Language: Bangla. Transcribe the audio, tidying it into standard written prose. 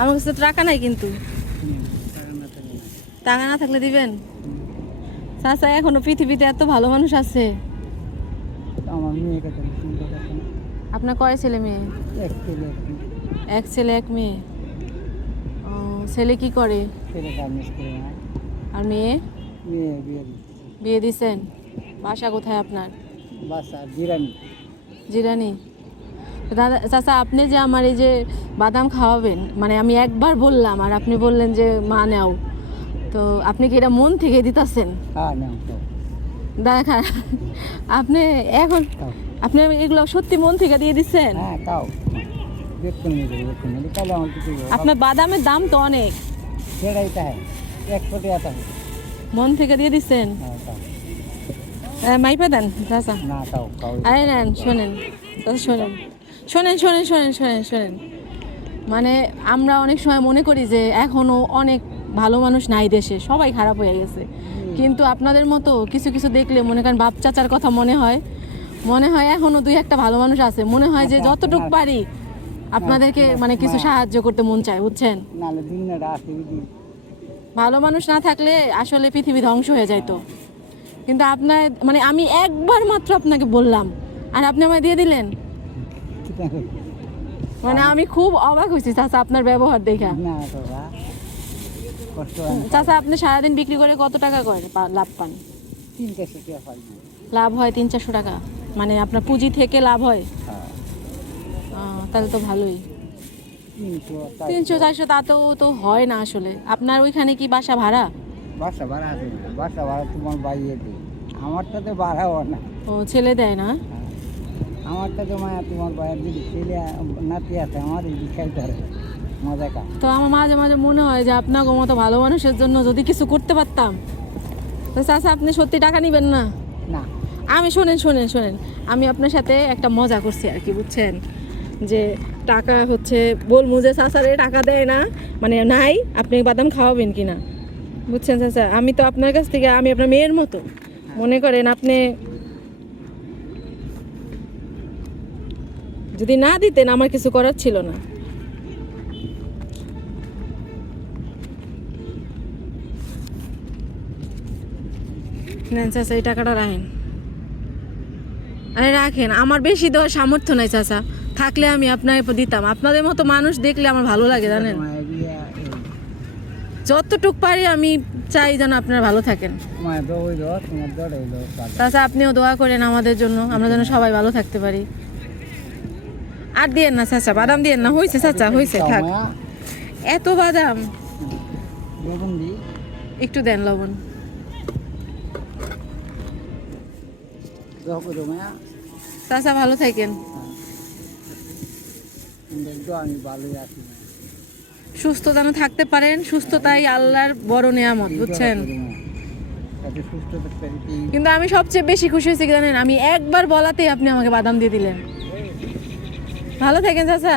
আমার কাছে তো টাকা নাই কিন্তু। টাকা না থাকলে দিবেন? চাচা এখনো পৃথিবীতে এত ভালো মানুষ আছে। আমার মেয়েকে তো সুন্দর আছে না। আপনার কয় ছেলে মেয়ে? এক ছেলে এক ছেলে এক মেয়ে। ও, ছেলে কি করে? ছেলে গার্মেন্টস করে না। আর মেয়ে? মেয়ে বিয়ে দিচ্ছে। বিয়ে দিছেন? বাসা কোথায় আপনার? বাসা জিরানি। জিরানি। দাদা চাচা, আপনি যে আমার এই যে বাদাম খাওয়াবেন, মানে আমি একবার বললাম আর আপনি বললেন যে মা নাও, তো আপনি কি এটা মন থেকে দিতেছেন? হ্যাঁ নাও তো। দেখা আপনি এখন তাও। আপনি এগুলো সত্যি মন থেকে দিয়ে দিচ্ছেন? হ্যাঁ তাও দেখুন দেখুন তাহলে আমার কিছু আপনার বাদামের দাম তো অনেক, সেটাই তাই 100 টাকা তাই। মন থেকে দিয়ে দিচ্ছেন? হ্যাঁ তাও মাইপা দেন চাচা। না তাও তাও আরে নেন, শোনেন চাচা, শোনেন শোনেন শোনেন শোনেন শোনেন শোনেন, মানে আমরা অনেক সময় মনে করি যে এখনো অনেক ভালো মানুষ নাই দেশে, সবাই খারাপ হয়ে গেছে, কিন্তু আপনাদের মতো কিছু কিছু দেখলে মনে করেন বাপ চাচার কথা মনে হয় এখনো দুই একটা ভালো মানুষ আছে, মনে হয় যে যতটুকু পারি আপনাদেরকে মানে কিছু সাহায্য করতে মন চায়, বুঝছেন? নালে দিনটা আছে বুঝি। ভালো মানুষ না থাকলে আসলে পৃথিবী ধ্বংস হয়ে যাইতো, কিন্তু আপনার মানে আমি একবার মাত্র আপনাকে বললাম আর আপনি আমায় দিয়ে দিলেন, মানে আমি খুব অবাক হয়েছি চাচা আপনার ব্যবহার দেখা। না তো কষ্ট হয় না। চাচা, আপনি সারাদিন বিক্রি করে কত টাকা করেন, লাভ পান? 300 টাকা পাই। লাভ হয় 300-400 টাকা, মানে আপনার পুঁজি থেকে লাভ হয়? হ্যাঁ তাহলে তো ভালোই। 300-400 তাতেও তো হয় না আসলে। আপনার ওইখানে কি বাসা ভাড়া? বাসা ভাড়া আছে না। বাসা ভাড়া তোমার বাইরে দিই, আমারটা তো ভাড়াও না। ও, ছেলে দেয় না? আমারটা তো মায়া তোমার বাইরে দিদি ছেলে নাতি আছে আমার এই বিশাল ধরে মজা কা। তো আমার মাঝে মাঝে মনে হয় যে আপনাকে মতো ভালো মানুষের জন্য যদি কিছু করতে পারতাম। তো চাচা, আপনি সত্যি টাকা নেবেন না? না আমি শোনেন শোনেন শোনেন, আমি আপনার সাথে একটা মজা করছি আর কি, বুঝছেন? যে টাকা হচ্ছে বলবো যে চাচারে টাকা দেয় না, মানে নাই, আপনি বাদাম খাওয়াবেন কি না, বুঝছেন চাচা? আমি তো আপনার কাছ থেকে, আমি আপনার মেয়ের মতো, মনে করেন আপনি যদি না দিতেন আমার কিছু করার ছিল না। নেন চাচা, এই টাকাটা রাখেন। আরে রাখেন, আমার বেশি দেওয়ার সামর্থ্য নাই চাচা, থাকলে আমি আপনাকে দিতাম। আপনাদের মতো মানুষ দেখলে আমার ভালো লাগে জানেন, যতটুক পারি আমি চাই যেন আপনারা ভালো থাকেন। চাচা, আপনিও দোয়া করেন আমাদের জন্য, আমরা যেন সবাই ভালো থাকতে পারি। আর দিয়েন না চাচা, বাদাম দিয়েন না, হয়েছে চাচা, হয়েছে, থাক। এত বাদাম, একটু দেন লবণ। চাচা ভালো থাকেন, আমি ভালোই আছি। সুস্থ যেন থাকতে পারেন, সুস্থতাই আল্লাহর বড় নেয়ামত, বুঝছেন? কিন্তু আমি সবচেয়ে বেশি খুশি হয়েছি কি জানেন, আমি একবার বলাতেই আপনি আমাকে বাদাম দিয়ে দিলেন। ভালো থাকেন চাচা।